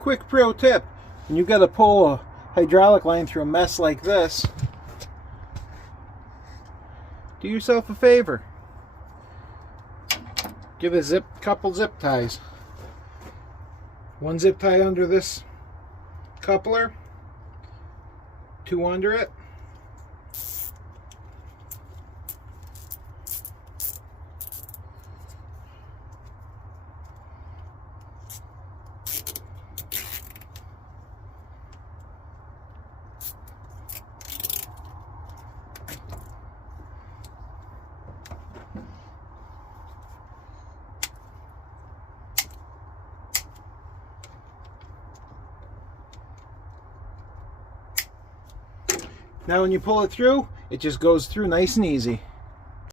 quick pro tip, when you got to pull a hydraulic line through a mess like this, do yourself a favor. Give a couple zip ties. One zip tie under this coupler, two under it. Now when you pull it through, it just goes through nice and easy.